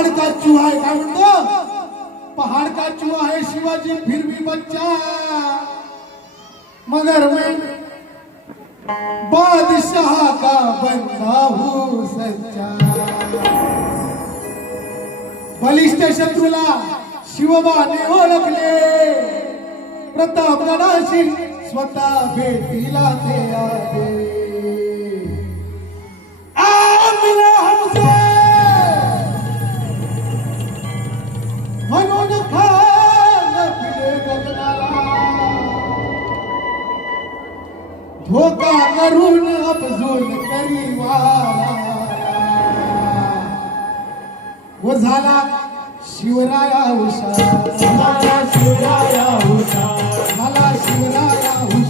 पहाड़ का चूहा है काय म्हणतो पहाड़ का चूहा है शिवाजी फिर भी बच्चा मगर मैं बादशाह का बंदा हूँ सच्चा बलिष्ठ शत्रूला शिवबाने ओळखले प्रतापगडाशी स्वतः भेटीला ते आले मिला हमसे म्हणून खान फिरे गगनाला धोका करून अफजून करी वारा वो झाला शिवराया हुशार झाला शिवराया हुशार झाला शिवराया हुशार